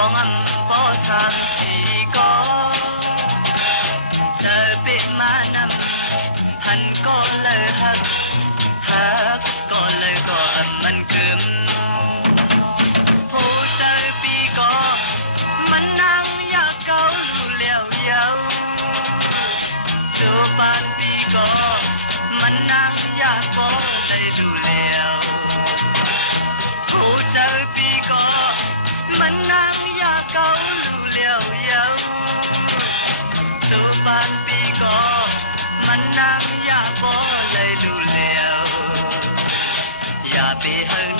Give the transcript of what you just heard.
phong âm phó sang thì có đời bị má năm hành có lời hát hát có lời có âmมันคืมผู้ใจปีก็มันนั่งอยากเกาลูเลี้ยวยาวจูบานปีก็มันนั่งอยากก็เลยดูเลี้ยวผู้ใจปีก็มันนั่งอยากเกาลูเลี้ยวยาวจูบานปีก็มันนั่งอยากก็เลยดูเลี้ยวอย่าไปหึง